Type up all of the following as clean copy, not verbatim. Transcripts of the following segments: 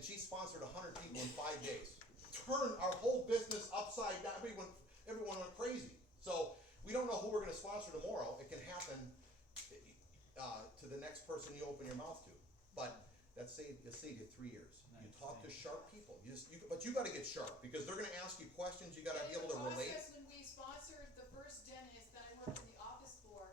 and she sponsored 100 people in 5 days. Turned our whole business upside down. Everyone went crazy. So we don't know who we're going to sponsor tomorrow. It can happen to the next person you open your mouth to. But it'll save you 3 years. You talk to sharp people. But you got to get sharp because they're going to ask you questions. You got to be able to relate. When we sponsored the first dentist that I worked in the office for,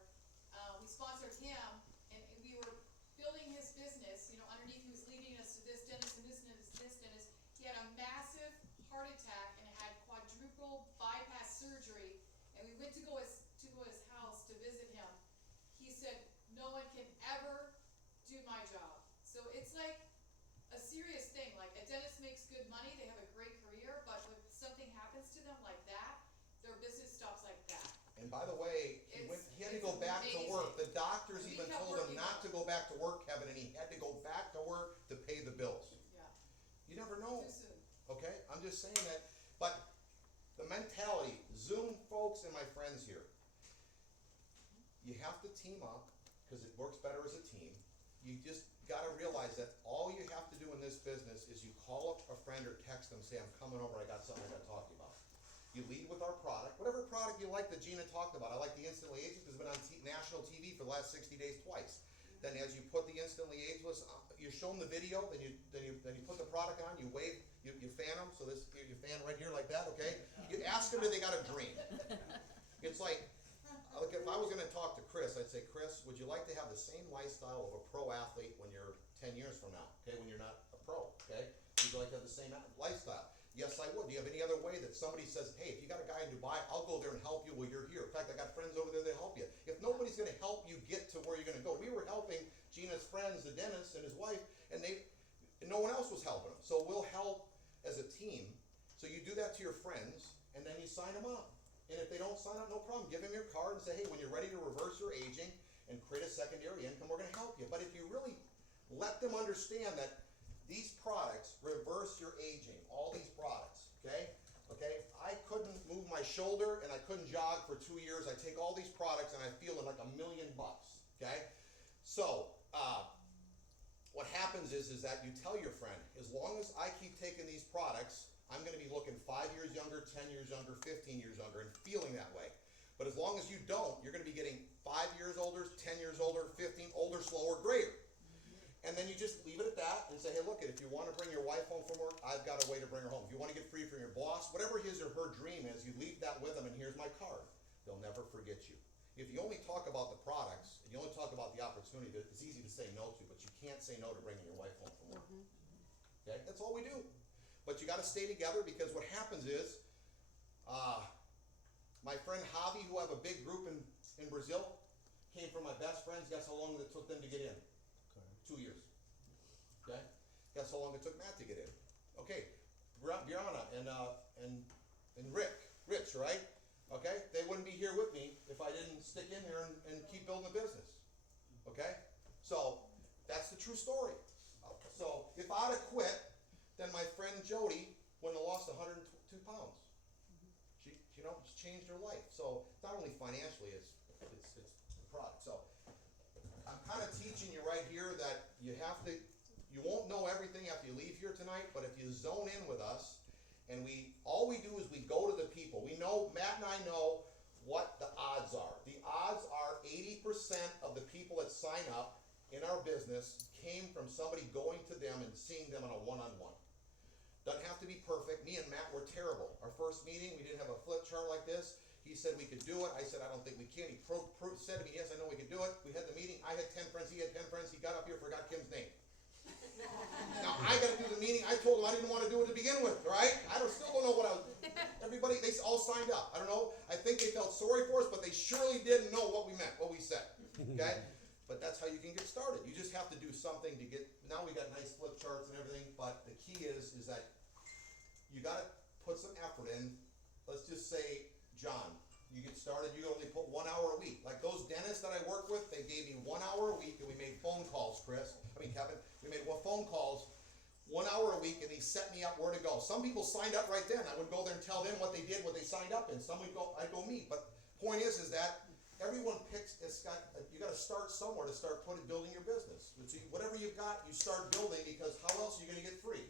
we sponsored him, and we were building his business. You know, underneath he was leading us to this dentist and this dentist and this dentist. He had a massive heart attack and had quadruple bypass surgery. And we went to go to his house to visit him. He said, "No one can ever do my job." So it's like a serious thing. Like a dentist makes good money, they have a great career, but when something happens to them like that, their business stops like that. And by the way, he had to go back to work. The doctors even told him not to go back to work, Kevin, and he had to go back to work to pay the bills. Yeah. You never know. Too soon. Okay? I'm just saying that. But the mentality, Zoom folks and my friends here, you have to team up because it works better as a team. You just got to realize that all you have to do in this business is you call up a friend or text them, say, "I'm coming over, I got something I got to talk to you about." You lead with our product, whatever product you like that Gina talked about. I like the Instantly Ageless because it's been on national TV for the last 60 days twice. Then as you put the Instantly Ageless, you show them the video, then you put the product on, you wave, you fan them, so you fan right here like that, okay? You ask them if they got a dream. It's like if I was going to talk to Chris, I'd say, "Chris, would you like to have the same lifestyle of a pro athlete when you're 10 years from now, okay, when you're not a pro, okay? Would you like to have the same lifestyle?" "Yes, I would." "Do you have any other way that somebody says, 'Hey, if you got a guy in Dubai, I'll go there and help you while you're here. In fact, I got friends over there that help you.'" If nobody's going to help you get to where you're going to go, we were helping Gina's friends, the dentist and his wife, and no one else was helping them. So we'll help as a team. So you do that to your friends, and then you sign them up. And if they don't sign up, no problem. Give them your card and say, "Hey, when you're ready to reverse your aging and create a secondary income, we're going to help you." But if you really let them understand that these products reverse your aging, all these products, okay? I couldn't move my shoulder and I couldn't jog for 2 years. I take all these products and I feel like $1,000,000, okay? So, what happens is that you tell your friend, as long as I keep taking these products, I'm going to be looking 5 years younger, 10 years younger, 15 years younger, and feeling that way. But as long as you don't, you're going to be getting 5 years older, 10 years older, 15, older, slower, greater. And then you just leave it at that and say, "Hey, look, if you want to bring your wife home from work, I've got a way to bring her home. If you want to get free from your boss," whatever his or her dream is, you leave that with them, and here's my card. They'll never forget you. If you only talk about the products, and you only talk about the opportunity, it's easy to say no to, but you can't say no to bringing your wife home from work. Okay? That's all we do. But you got to stay together because what happens is, my friend Javi, who I have a big group in Brazil, came from my best friends. Guess how long it took them to get in? 2 years. Okay? Guess how long it took Matt to get in? Okay, Brianna and Rich, right? Okay? They wouldn't be here with me if I didn't stick in here and keep building the business. Okay? So, that's the true story. So, if I'd have quit, then my friend Jody wouldn't have lost 102 pounds. She changed her life. So, not only financially, it's the product. So, I'm kind of teaching you right here that you won't know everything after you leave here tonight, but if you zone in with us, and all we do is we go to the people. We know, Matt and I know what the odds are. The odds are 80% of the people that sign up in our business came from somebody going to them and seeing them on a one-on-one. Doesn't have to be perfect. Me and Matt were terrible. Our first meeting, we didn't have a flip chart like this. He said we could do it. I said, "I don't think we can." He said to me, "Yes, I know we can do it." We had the meeting. I had 10 friends. He had 10 friends. He got up here, forgot Kim's name. Now, I got to do the meeting. I told him I didn't want to do it to begin with, right? Still don't know what I was. Everybody, they all signed up. I don't know. I think they felt sorry for us, but they surely didn't know what we meant, what we said. Okay? But that's how you can get started. You just have to do something to get. Now we got nice flip charts and everything, but the key is that you got to put some effort in. Let's just say, John, you get started, you only put 1 hour a week. Like those dentists that I work with, they gave me 1 hour a week, and we made phone calls, Kevin. We made phone calls 1 hour a week, and they set me up where to go. Some people signed up right then. I would go there and tell them what they did, what they signed up in. Some would go, I'd go meet. But point is that everyone picks, you got to start somewhere to start building your business. Whatever you've got, you start building, because how else are you going to get free?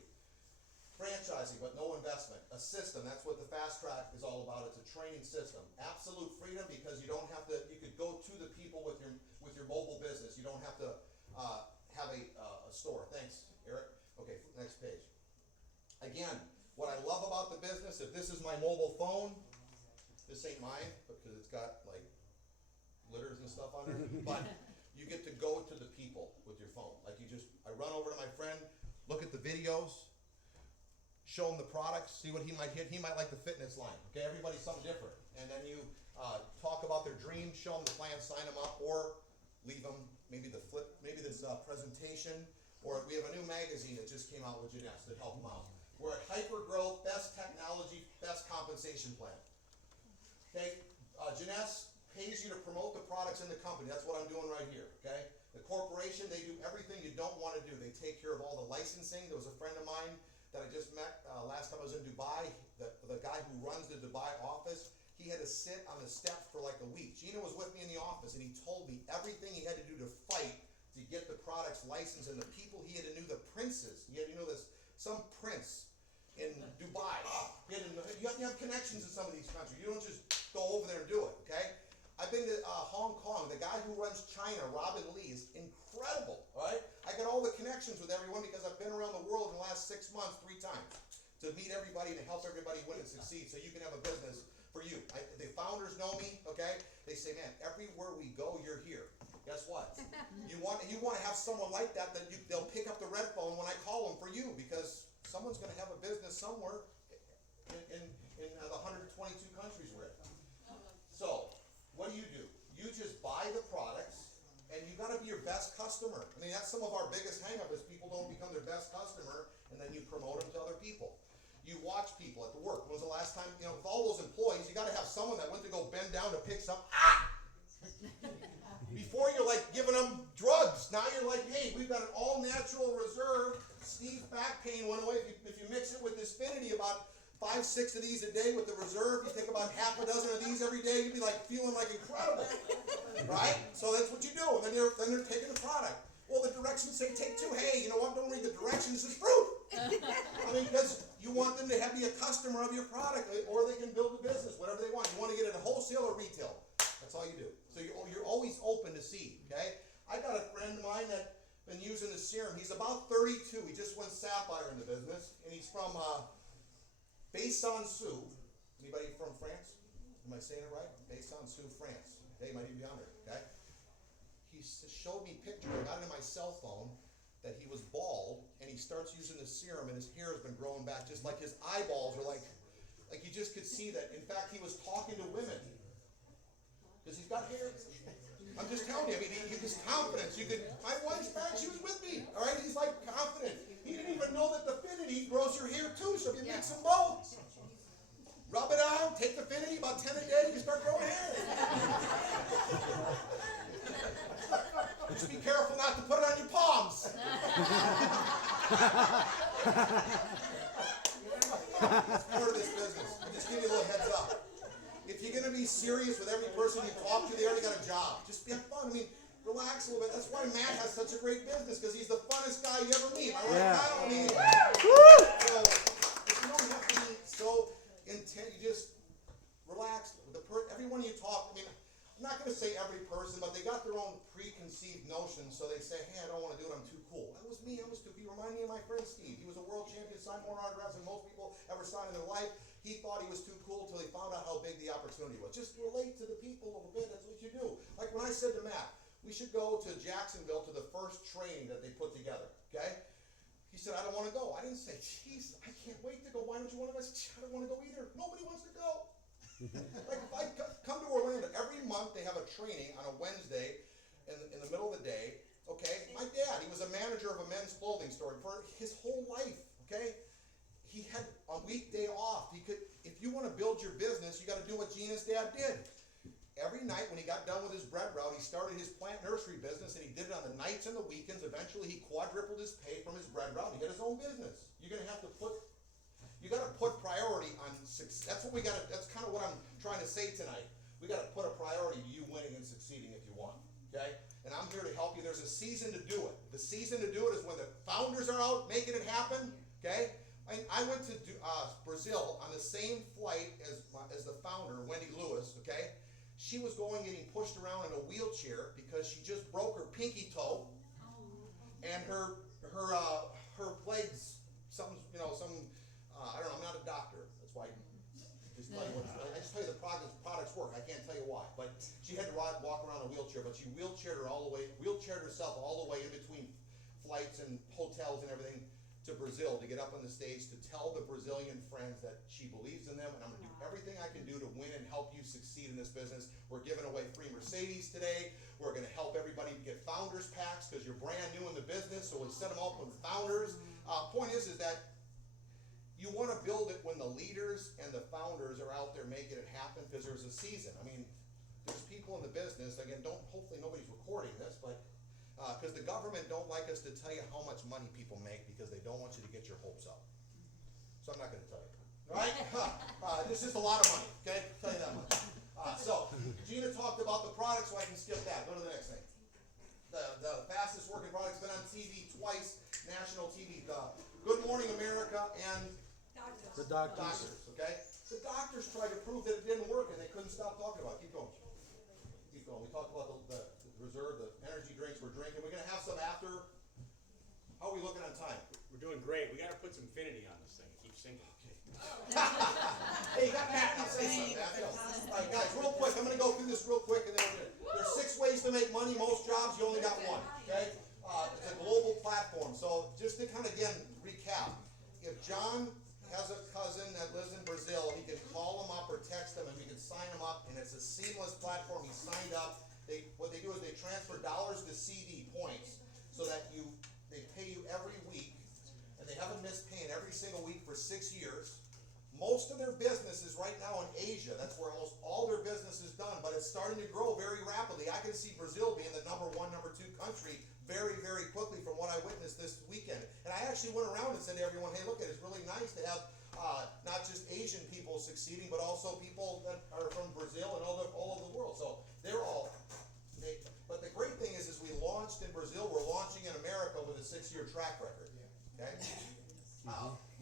a system. That's what the Fast Track is all about. It's a training system. Absolute freedom, because you don't have to, you could go to the people with your mobile business. You don't have to have a store. Thanks, Eric. Okay, next page. Again, what I love about the business, if this is my mobile phone, this ain't mine because it's got like litters and stuff on it, but you get to go to the people with your phone. Like I run over to my friend, look at the videos, show him the products, see what he might hit. He might like the fitness line. Okay, everybody's something different. And then you talk about their dreams, show them the plan, sign them up, or leave them maybe this presentation, or we have a new magazine that just came out with Jeunesse to help them out. We're at hyper growth, best technology, best compensation plan. Okay, Jeunesse pays you to promote the products in the company. That's what I'm doing right here. Okay, the corporation, they do everything you don't want to do. They take care of all the licensing. There was a friend of mine that I just met last time I was in Dubai. The guy who runs the Dubai office, he had to sit on the steps for like a week. Gina was with me in the office, and he told me everything he had to do to fight to get the products licensed, and the people he had to know, the princes. He had to know this, some prince in Dubai. You have to have connections in some of these countries. You don't just go over there and do it, okay? I've been to Hong Kong. The guy who runs China, Robin Lee, is incredible, all right? I got all the connections with everyone because I've been around the world in the last 6 months 3 times to meet everybody and to help everybody win and succeed so you can have a business for you. The founders know me, okay? They say, man, everywhere we go, you're here. Guess what? You want to have someone like that they'll pick up the red phone when I call them for you, because someone's going to have a business somewhere in the 122 countries we're in. So, what do? You just buy the products, and you got to be your best customer. I mean, that's some of our biggest hang-up is people don't become their best customer, and then you promote them to other people. You watch people at the work. When was the last time, with all those employees, you got to have someone that went to go bend down to pick some. Before you're like giving them drugs. Now you're like, hey, we've got an all-natural reserve. Steve's back pain went away. If you mix it with Disfinity, about 5-6 of these a day with the reserve, you take about half a dozen of these every day, you'd be like feeling like incredible, right? So that's what you do, and then they're taking the product. Well, the directions say take 2. Hey, you know what? Don't read the directions. It's fruit. I mean, because you want them to be a customer of your product, or they can build a business, whatever they want. You want to get it at wholesale or retail. That's all you do. So you're always open to see, okay? I got a friend of mine that's been using the serum. He's about 32. He just went sapphire in the business, and he's from Baissans-Sous. Anybody from France? Am I saying it right? Baissans-Sous, France. Okay, might even be under it, okay? He showed me pictures. I got it in my cell phone that he was bald, and he starts using the serum, and his hair has been growing back, just like his eyeballs are like you just could see that. In fact, he was talking to women because he's got hair. I'm just telling you. I mean, his confidence. My wife's back. She was with me. All right, he's like confident. He didn't even know that the Affinity grows your hair too. So if you mix them both, rub it on, take the Affinity, about 10 a day, you start growing hair. Just be careful not to put it on your palms. It's part of this business. I'll just give you a little heads up. If you're going to be serious with every person you talk to, they already got a job. Just have fun. I mean, relax a little bit. That's why Matt has such a great business, because he's the funnest guy you ever meet. Am I right, Kyle? I mean, so you don't have to be so intent. You just relax. Everyone you talk, I mean, I'm not going to say every person, but they got their own preconceived notions, so they say, hey, I don't want to do it, I'm too cool. That was me, I was too cool. You remind me of my friend Steve. He was a world champion, signed more autographs than most people ever signed in their life. He thought he was too cool until he found out how big the opportunity was. Just relate to the people a little bit, that's what you do. Like when I said to Matt, we should go to Jacksonville to the first training that they put together, okay? He said, I don't want to go. I didn't say, geez, I can't wait to go. Why don't you want to go? I said, I don't want to go either. Nobody wants to go. Like if I come to Orlando, every month they have a training on a Wednesday in the middle of the day, okay? My dad, he was a manager of a men's clothing store for his whole life, okay? He had a weekday off. If you want to build your business, you got to do what Gina's dad did. Every night when he got done with his bread route, he started his plant nursery business, and he did it on the nights and the weekends. Eventually, he quadrupled his pay from his bread route. He had his own business. You're going to have to you got to put priority on success. That's what we got to, that's kind of what I'm trying to say tonight. We got to put a priority to you winning and succeeding if you want, okay? And I'm here to help you. There's a season to do it. The season to do it is when the founders are out making it happen, okay? I Brazil on the same flight as the founder, Wendy Lewis, okay? She was getting pushed around in a wheelchair because she just broke her pinky toe, and her legs, I don't know, I'm not a doctor, that's why I just tell you the products work, I can't tell you why, but she had to walk around in a wheelchair, but she wheelchaired herself all the way in between flights and hotels and everything to Brazil to get up on the stage to tell the Brazilian friends that she believes in them, and I'm going to do everything I can do to win and help you succeed in this business. We're giving away free Mercedes today. We're going to help everybody get founders packs because you're brand new in the business, so we set them up with founders. Point is that you want to build it when the leaders and the founders are out there making it happen, because there's a season. I mean, there's people in the business, again, hopefully nobody's recording this, but because the government don't like us to tell you how much money people make because they don't want you to get your hopes up. So I'm not going to tell you. All right? It's just a lot of money, okay? I'll tell you that much. So Gina talked about the product, so I can skip that. Go to the next thing. The fastest working product's been on TV twice, national TV. Good Morning America and The doctors. okay? The doctors tried to prove that it didn't work and they couldn't stop talking about it. Keep going. Keep going. We talked about the reserve, the energy drinks we're drinking. We're going to have some after. How are we looking on time? We're doing great. We got to put some infinity on this thing. It keeps sinking. Hey, you got Matt. Now say something, Matt. All right, guys, real quick. I'm going to go through this real quick, and then there's 6 ways to make money. Most jobs, you only got one. Okay? It's a global platform. So just to kind of again recap, if John has a cousin that lives in Brazil, he can call him up or text him, and we can sign him up. And it's a seamless platform. He signed up. What they do is they transfer dollars to CD points, so that they pay you every week, and they haven't missed paying every single week for 6 years. Most of their business is right now in Asia. That's where almost all their business is done, but it's starting to grow very rapidly. I can see Brazil being the number 1, number 2 country very, very quickly from what I witnessed this weekend. And I actually went around and said to everyone, hey, look, it's really nice to have not just Asian people succeeding, but also people that are from Brazil and all over the world. So they're all... But the great thing is we launched in Brazil, we're launching in America with a 6-year track record. Okay?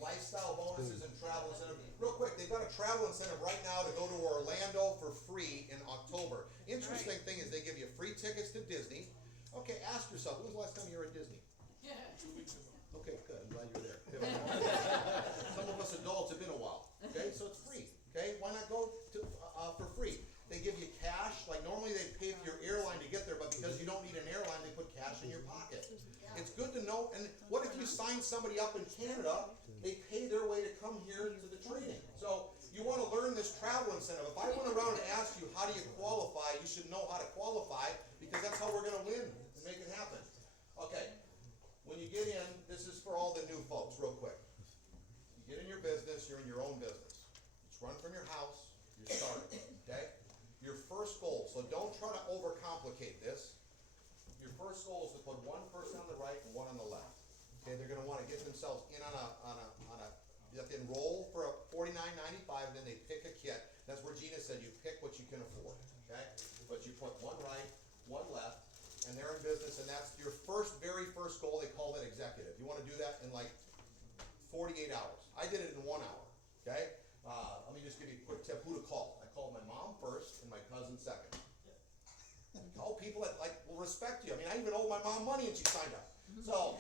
Lifestyle bonuses and travel incentive. Real quick, they've got a travel incentive right now to go to Orlando for free in October. Interesting thing is they give you free tickets to Disney. Okay, ask yourself, when was the last time you were at Disney? 2 weeks ago. Okay, good. I'm glad you were there. Some of us adults have been a while. Okay, so it's free. Okay, why not go to for free? They give you cash. Like normally they pay for your airline to get there, but because you don't need an airline, they put cash in your pocket. It's good to know. And what if you sign somebody up in Canada? They pay their way to come here to the training. So you want to learn this travel incentive. If I went around and asked you how do you qualify, you should know how to qualify, because that's how we're going to win and make it happen. Okay. When you get in, this is for all the new folks, real quick. You get in your business, you're in your own business. It's run from your house, you're starting, okay? Your first goal, so don't try to overcomplicate this. Your first goal is to put one person on the right and one on the left. Okay, they're gonna wanna get themselves in on a, you have to enroll for a $49.95, and then they pick a kit. That's where Gina said you pick what you can afford, okay? But you put one right, one left, and they're in business, and that's your very first goal. They call that executive. You want to do that in like 48 hours. I did it in 1 hour, okay? Let me just give you a quick tip who to call. I called my mom first and my cousin second. Call people that will respect you. I mean, I even owed my mom money and she signed up. So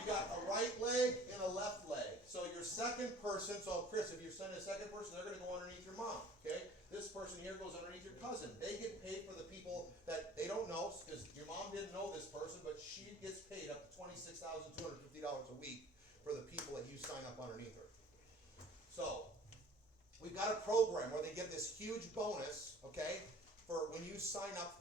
you got a right leg and a left leg. So your second person, so Chris, if you're sending a second person, they're going to go underneath your mom, okay? This person here goes underneath your cousin. They get paid for the people that they don't know, because your mom didn't know this person, but she gets paid up to $26,250 a week for the people that you sign up underneath her. So we've got a program where they get this huge bonus, okay, for when you sign up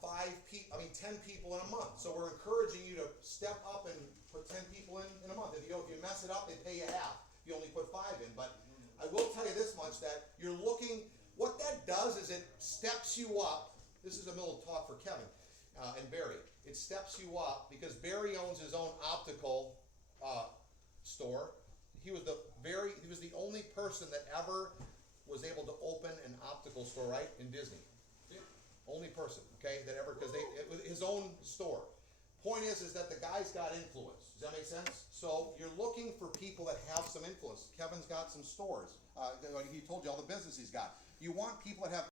10 people in a month. So we're encouraging you to step up and put 10 people in a month. If you mess it up, they pay you half. You only put 5 in. But I will tell you this much, that you're looking, what that does is it steps you up. This is a little talk for Kevin and Barry. It steps you up because Barry owns his own optical store. He was the only person that ever was able to open an optical store, right, in Disney. Only person, okay, that ever, because it was his own store. point is that the guy's got influence. Does that make sense? So you're looking for people that have some influence. Kevin's got some stores. He told you all the business he's got. You want people that have